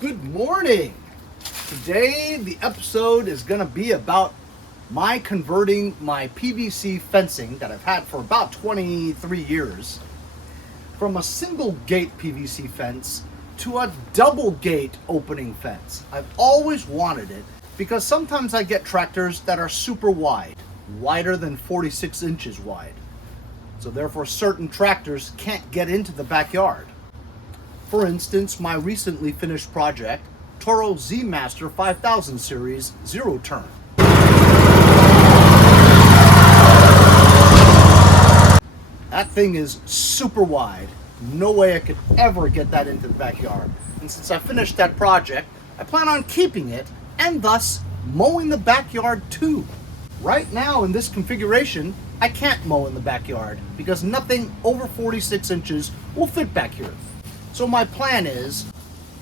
Good morning. Today the episode is going to be about my converting my PVC fencing that I've had for about 23 years from a single gate PVC fence to a double gate opening fence. I've always wanted it because sometimes I get tractors that are super wide, wider than 46 inches wide. So therefore certain tractors can't get into the backyard. For instance, my recently finished project, Toro Z Master 5000 series zero turn. That thing is super wide. No way I could ever get that into the backyard. And since I finished that project, I plan on keeping it and thus mowing the backyard too. Right now in this configuration, I can't mow in the backyard because nothing over 46 inches will fit back here. So my plan is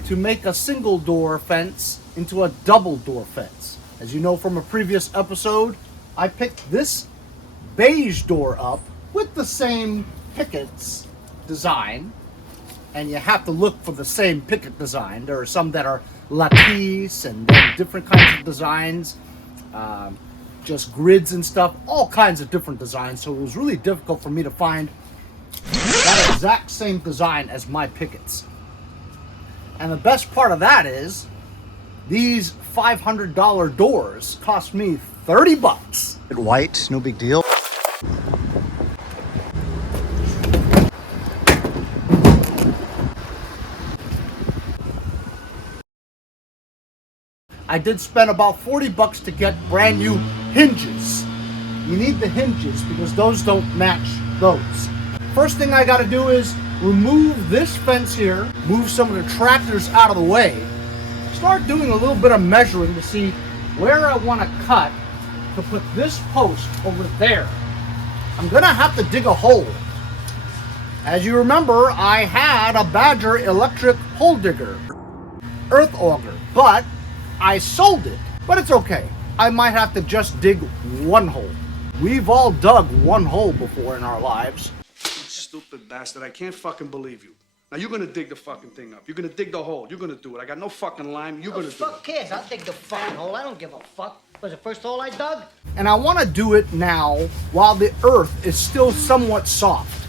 to make a single door fence into a double door fence. As you know from a previous episode, I picked this beige door up with the same pickets design, and you have to look for the same picket design. There are some that are lattice and different kinds of designs, just grids and stuff, all kinds of different designs. So it was really difficult for me to find that exact same design as my pickets. And the best part of that is these $500 doors cost me 30 bucks. White, no big deal. I did spend about 40 bucks to get brand new hinges. You need the hinges because those don't match those. First thing I got to do is remove this fence here, move some of the tractors out of the way, start doing a little bit of measuring to see where I want to cut to put this post over there. I'm going to have to dig a hole. As you remember, I had a Badger electric hole digger, earth auger, but I sold it. But it's okay. I might have to just dig one hole. We've all dug one hole before in our lives. Stupid bastard, I can't fucking believe you. Now you're gonna dig the fucking thing up. You're gonna dig the hole. You're gonna do it. I got no fucking lime. You're gonna do it. Fuck cares? I'll dig the fucking hole. I don't give a fuck. Was the first hole I dug? And I want to do it now while the earth is still somewhat soft.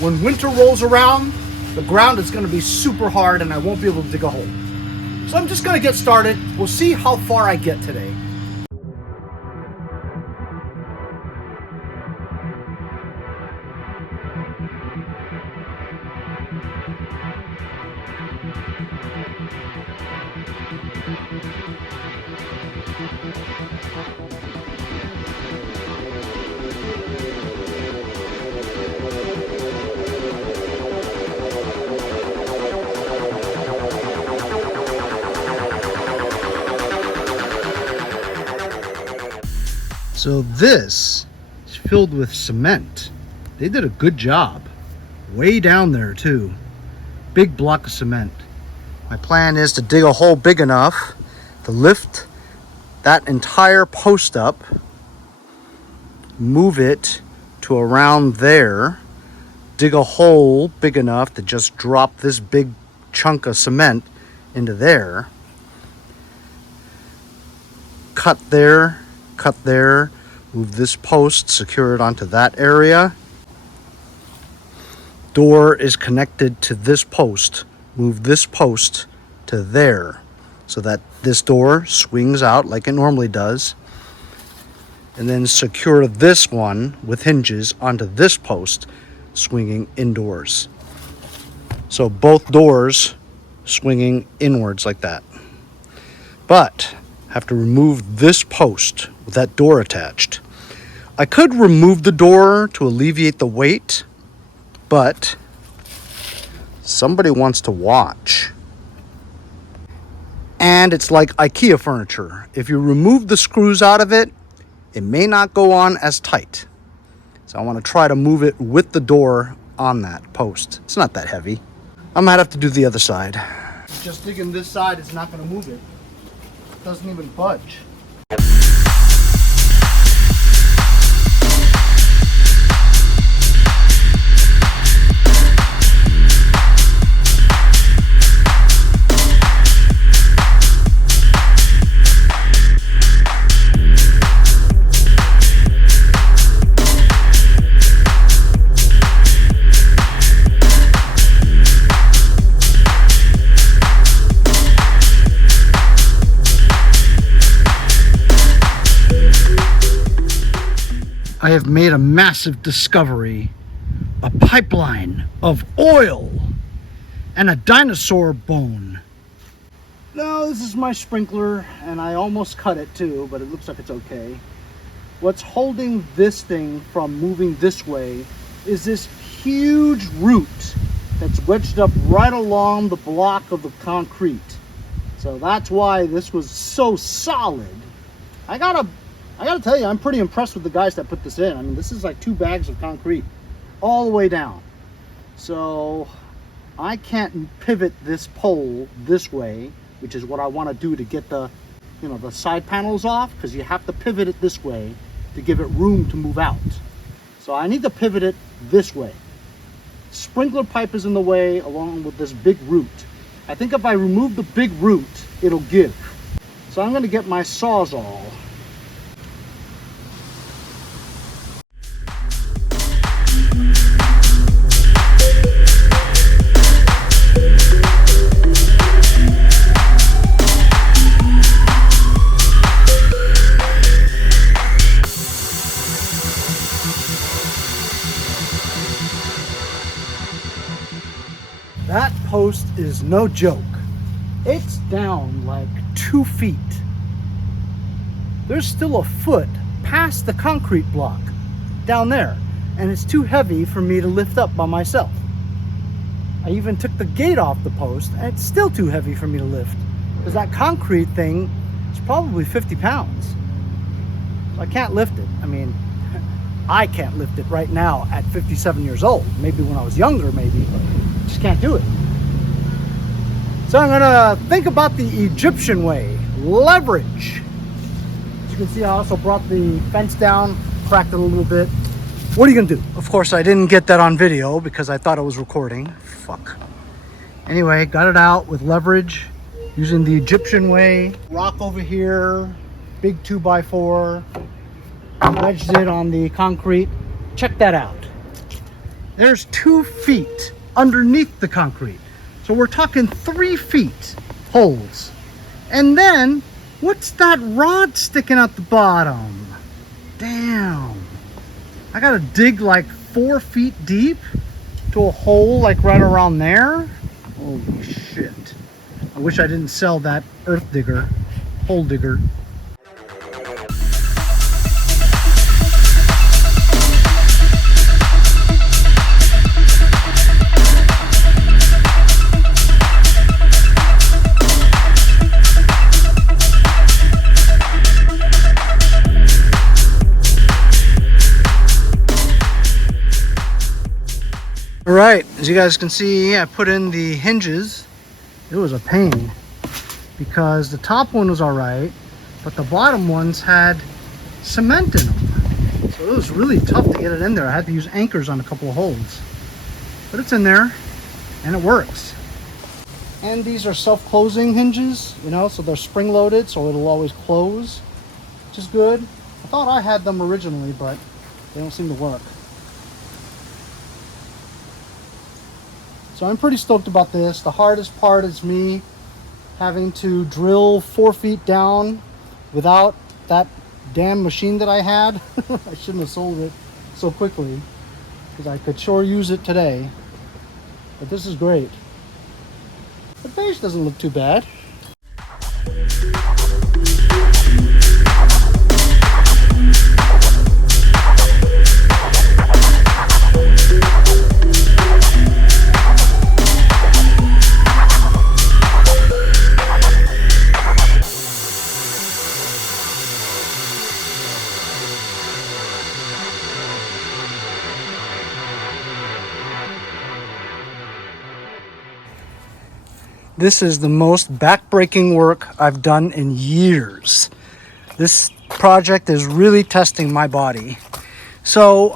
When winter rolls around, the ground is going to be super hard and I won't be able to dig a hole. So I'm just going to get started. We'll see how far I get today. So this is filled with cement. They did a good job. Way down there too. Big block of cement. My plan is to dig a hole big enough to lift that entire post up, move it to around there, dig a hole big enough to just drop this big chunk of cement into there, cut there, move this post, secure it onto that area. Door is connected to this post. Move this post to there so that this door swings out like it normally does. And then secure this one with hinges onto this post, swinging indoors. So both doors swinging inwards like that. But have to remove this post with that door attached. I could remove the door to alleviate the weight, but somebody wants to watch. And it's like IKEA furniture. If you remove the screws out of it, it may not go on as tight. So I want to try to move it with the door on that post. It's not that heavy. I might have to do the other side. Just digging this side is not going to move it. It doesn't even budge. I have made a massive discovery. A pipeline of oil and a dinosaur bone. No, this is my sprinkler, and I almost cut it too, but it looks like it's okay. What's holding this thing from moving this way is this huge root that's wedged up right along the block of the concrete. So that's why this was so solid. I gotta tell you, I'm pretty impressed with the guys that put this in. I mean, this is like 2 bags of concrete all the way down. So I can't pivot this pole this way, which is what I want to do to get the, you know, the side panels off, because you have to pivot it this way to give it room to move out. So I need to pivot it this way. Sprinkler pipe is in the way along with this big root. I think if I remove the big root, it'll give. So I'm going to get my Sawzall. That post is no joke. It's down like 2 feet. There's still a foot past the concrete block down there, and it's too heavy for me to lift up by myself. I even took the gate off the post, and it's still too heavy for me to lift, because that concrete thing is probably 50 pounds. So I can't lift it. I mean, I can't lift it right now at 57 years old. Maybe when I was younger, maybe, but I just can't do it. So I'm gonna think about the Egyptian way, leverage. As you can see, I also brought the fence down, cracked it a little bit. What are you gonna do? Of course, I didn't get that on video because I thought it was recording. Fuck. Anyway, got it out with leverage, using the Egyptian way. Rock over here, big 2x4, wedged it on the concrete. Check that out. There's 2 feet underneath the concrete. So we're talking 3 feet holes. And then, what's that rod sticking out the bottom? Damn. I gotta dig like 4 feet deep to a hole like right around there? Holy shit. I wish I didn't sell that earth digger, hole digger. All right, as you guys can see, I put in the hinges. It was a pain because the top one was all right, but the bottom ones had cement in them. So it was really tough to get it in there. I had to use anchors on a couple of holes, but it's in there and it works. And these are self-closing hinges, you know, so they're spring-loaded, so it'll always close, which is good. I thought I had them originally, but they don't seem to work. So I'm pretty stoked about this. The hardest part is me having to drill 4 feet down without that damn machine that I had. I shouldn't have sold it so quickly because I could sure use it today. But this is great. The base doesn't look too bad. This is the most back-breaking work I've done in years. This project is really testing my body. So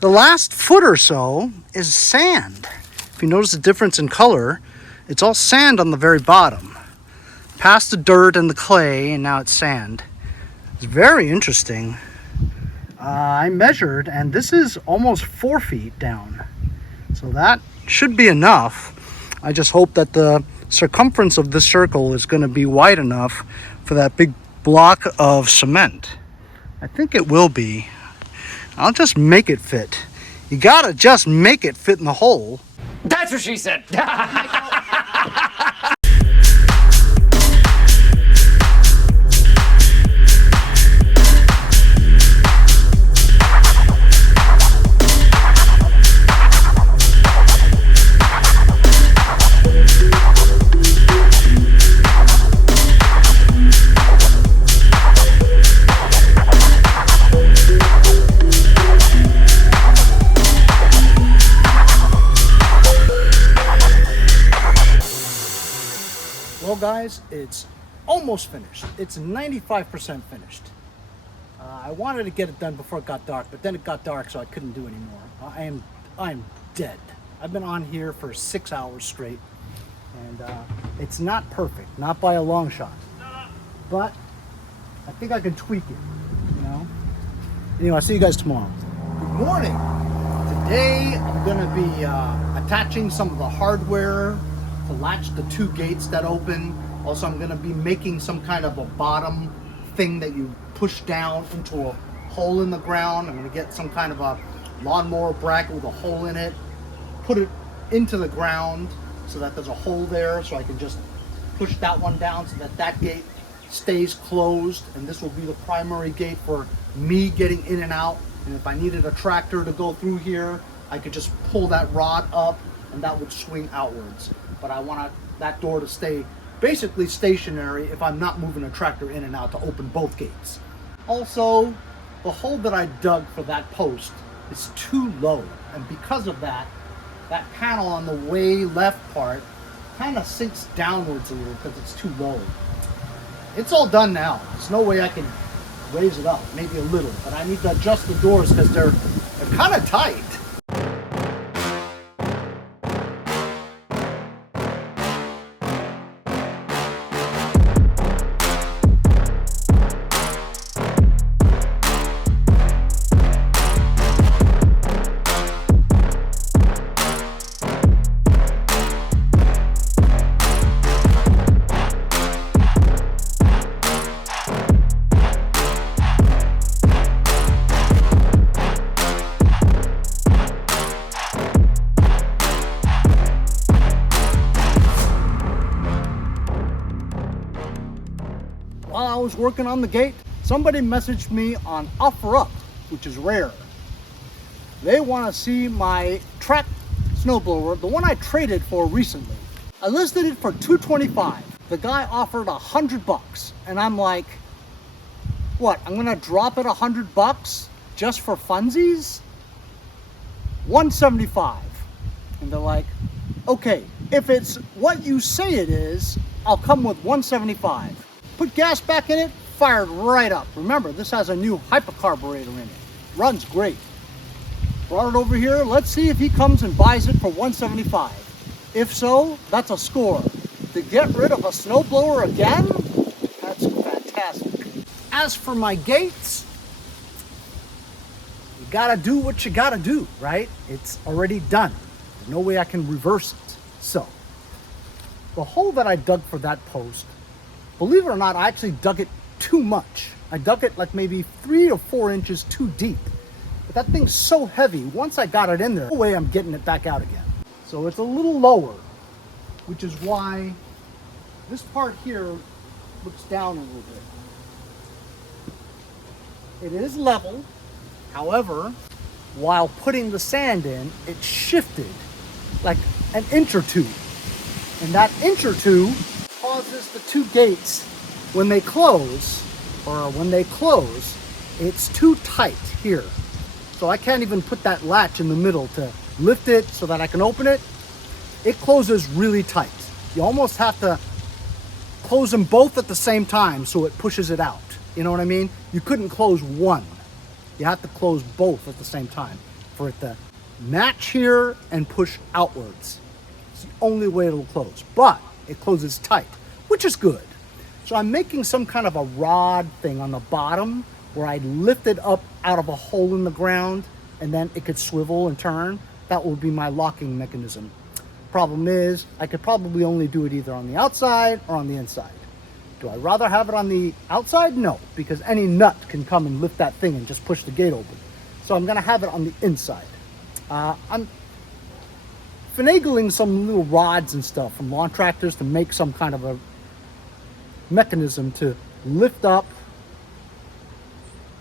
the last foot or so is sand. If you notice the difference in color, it's all sand on the very bottom. Past the dirt and the clay, and now it's sand. It's very interesting. I measured, and this is almost 4 feet down. So that should be enough. I just hope that the circumference of this circle is going to be wide enough for that big block of cement. I think it will be. I'll just make it fit. You gotta just make it fit in the hole. That's what she said. Well, guys, it's almost finished. It's 95% finished. I wanted to get it done before it got dark, but then it got dark, so I couldn't do anymore. I am dead. I've been on here for 6 hours straight, and it's not perfect, not by a long shot, but I think I can tweak it, you know? Anyway, I'll see you guys tomorrow. Good morning. Today, I'm gonna be attaching some of the hardware to latch the 2 gates that open. Also, I'm gonna be making some kind of a bottom thing that you push down into a hole in the ground. I'm gonna get some kind of a lawnmower bracket with a hole in it, put it into the ground so that there's a hole there, so I can just push that one down so that that gate stays closed, and this will be the primary gate for me getting in and out. And if I needed a tractor to go through here, I could just pull that rod up and that would swing outwards. But I want that door to stay basically stationary if I'm not moving a tractor in and out to open both gates. Also, the hole that I dug for that post is too low, and because of that, that panel on the way left part kind of sinks downwards a little because it's too low. It's all done now. There's no way I can raise it up, maybe a little, but I need to adjust the doors because they're kind of tight. While I was working on the gate, somebody messaged me on OfferUp, which is rare. They want to see my track snowblower, the one I traded for recently. I listed it for $225. The guy offered $100, and I'm like, what? I'm gonna drop it $100 just for funsies? $175. And they're like, okay, if it's what you say it is, I'll come with $175. Put gas back in it, fired right up. Remember, this has a new HIPA carburetor in it. Runs great. Brought it over here. Let's see if he comes and buys it for $175. If so, that's a score. To get rid of a snowblower again, that's fantastic. As for my gates, you gotta do what you gotta do, right? It's already done. There's no way I can reverse it. So, the hole that I dug for that post, believe it or not, I actually dug it too much. I dug it like maybe 3 or 4 inches too deep. But that thing's so heavy, once I got it in there, no way I'm getting it back out again. So it's a little lower, which is why this part here looks down a little bit. It is level, however, while putting the sand in, it shifted like an inch or two. And that inch or two causes the 2 gates, when they close, it's too tight here. So I can't even put that latch in the middle to lift it so that I can open it. It closes really tight. You almost have to close them both at the same time so it pushes it out. You know what I mean? You couldn't close one. You have to close both at the same time for it to match here and push outwards. It's the only way it'll close, but it closes tight, which is good. So I'm making some kind of a rod thing on the bottom where I lift it up out of a hole in the ground and then it could swivel and turn. That will be my locking mechanism. Problem is, I could probably only do it either on the outside or on the inside. Do I rather have it on the outside? No, because any nut can come and lift that thing and just push the gate open. So I'm gonna have it on the inside. I'm finagling some little rods and stuff from lawn tractors to make some kind of a mechanism to lift up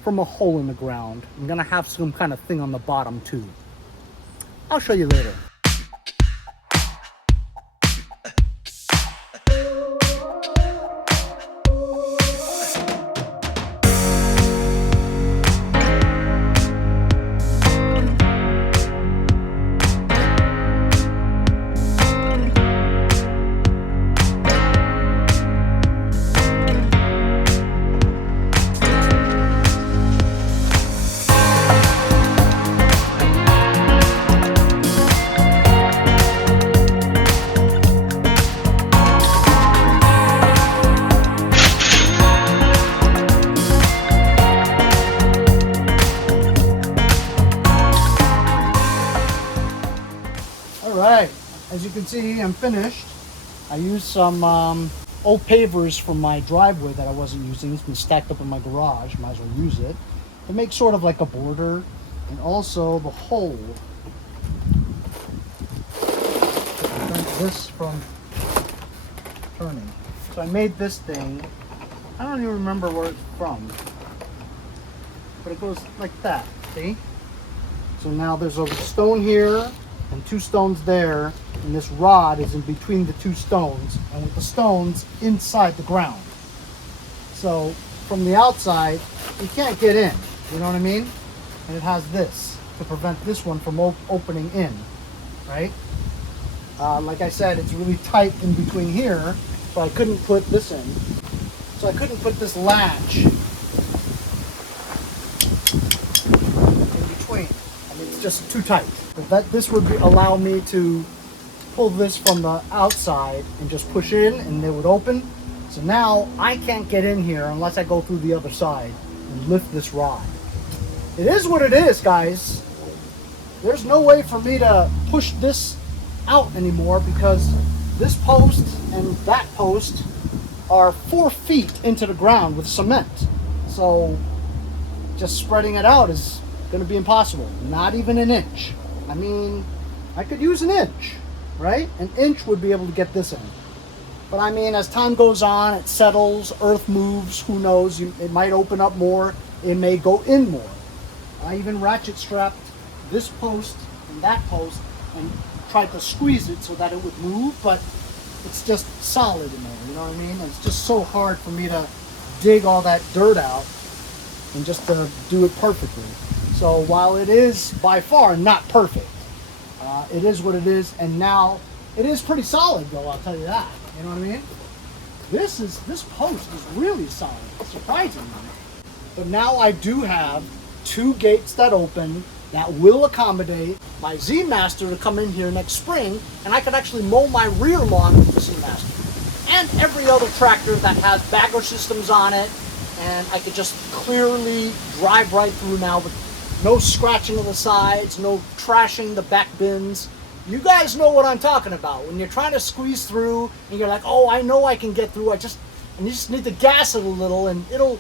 from a hole in the ground. I'm gonna have some kind of thing on the bottom too. I'll show you later. Alright, as you can see, I'm finished. I used some old pavers from my driveway that I wasn't using. It's been stacked up in my garage. Might as well use it to make sort of like a border, and also the hole to prevent this from turning. So I made this thing. I don't even remember where it's from, but it goes like that, see? So now there's a stone here and 2 stones there, and this rod is in between the 2 stones, and with the stones inside the ground. So from the outside, you can't get in, you know what I mean? And it has this to prevent this one from opening in, right? Like I said, it's really tight in between here, so I couldn't put this in. So I couldn't put this latch in between. I mean, it's just too tight. But this would allow me to pull this from the outside and just push in, and they would open. So now I can't get in here unless I go through the other side and lift this rod. It is what it is, guys. There's no way for me to push this out anymore because this post and that post are 4 feet into the ground with cement. So just spreading it out is going to be impossible. Not even an inch. I mean, I could use an inch, right? An inch would be able to get this in. But I mean, as time goes on, it settles, earth moves, who knows? It might open up more, it may go in more. I even ratchet strapped this post and that post and tried to squeeze it so that it would move, but it's just solid in there, you know what I mean? It's just so hard for me to dig all that dirt out and just to do it perfectly. So while it is by far not perfect, it is what it is, and now it is pretty solid though, I'll tell you that. You know what I mean? This post is really solid, surprisingly. But now I do have 2 gates that open that will accommodate my Z-Master to come in here next spring, and I could actually mow my rear lawn with the Z-Master. And every other tractor that has bagger systems on it, and I could just clearly drive right through now with no scratching of the sides, no trashing the back bins. You guys know what I'm talking about. When you're trying to squeeze through and you're like, oh, I know I can get through, and you just need to gas it a little and it'll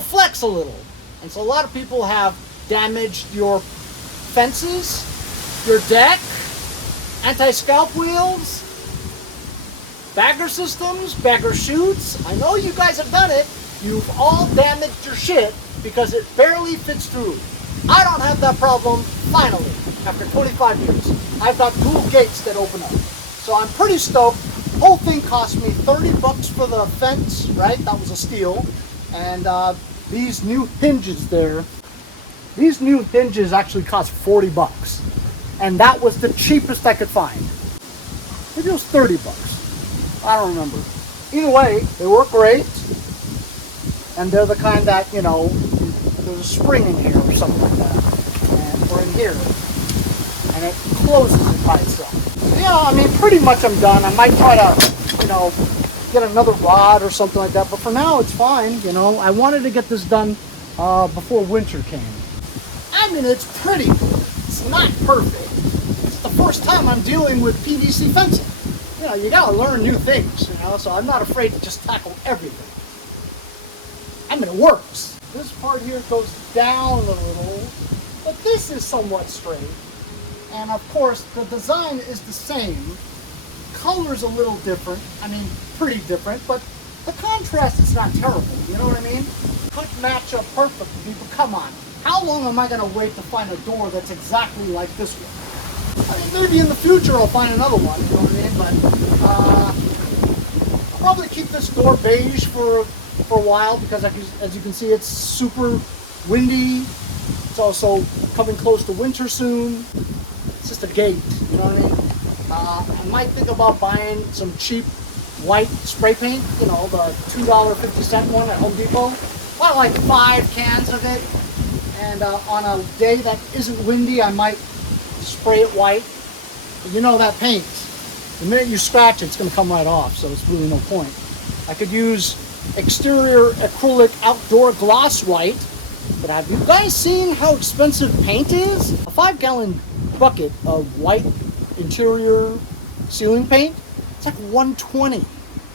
flex a little. And so a lot of people have damaged your fences, your deck, anti-scalp wheels, bagger systems, bagger chutes. I know you guys have done it. You've all damaged your shit because it barely fits through. I don't have that problem, finally, after 25 years. I've got dual gates that open up. So I'm pretty stoked. The whole thing cost me 30 bucks for the fence, right? That was a steal. And these new hinges there, these new hinges actually cost 40 bucks. And that was the cheapest I could find. Maybe it was 30 bucks. I don't remember. Either way, they work great. And they're the kind that, you know, there's a spring in here or something like that. Or in here. And it closes it by itself. So, yeah, I mean, pretty much I'm done. I might try to, you know, get another rod or something like that. But for now, it's fine, you know. I wanted to get this done before winter came. I mean, it's pretty good. It's not perfect. It's the first time I'm dealing with PVC fencing. You know, you gotta learn new things, you know, so I'm not afraid to just tackle everything. I mean, it works. This part here goes down a little, but this is somewhat straight. And of course, the design is the same. Color's a little different. I mean, pretty different, but the contrast is not terrible. You know what I mean? Could match up perfectly, people. Come on. How long am I going to wait to find a door that's exactly like this one? I mean, maybe in the future I'll find another one, you know what I mean? But I'll probably keep this door beige for a while because, as you can see, it's super windy. It's also coming close to winter soon. It's just a gate, you know what I mean? I might think about buying some cheap white spray paint, you know, the $2.50 one at Home Depot. About like 5 cans of it. And on a day that isn't windy, I might spray it white. But you know that paint, the minute you scratch it, it's going to come right off, so it's really no point. I could use exterior acrylic outdoor gloss white, but have you guys seen how expensive paint is? A 5-gallon bucket of white interior ceiling paint, it's like $120, and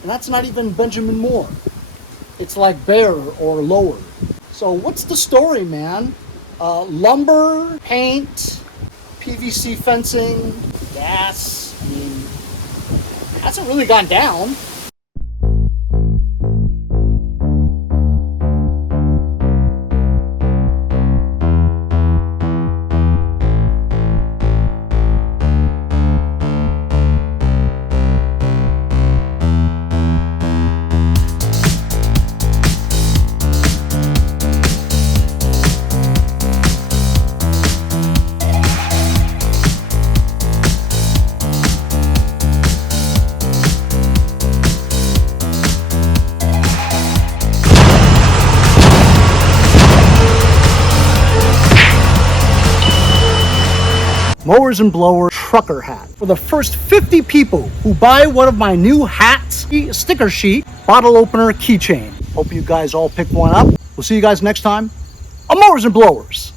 that's not even Benjamin Moore. It's like Behr or lower. So what's the story, man? Lumber, paint, PVC fencing, gas. I mean, it hasn't really gone down. Mowers and Blower trucker hat. For the first 50 people who buy one of my new hats, sticker sheet, bottle opener, keychain. Hope you guys all pick one up. We'll see you guys next time on Mowers and Blowers.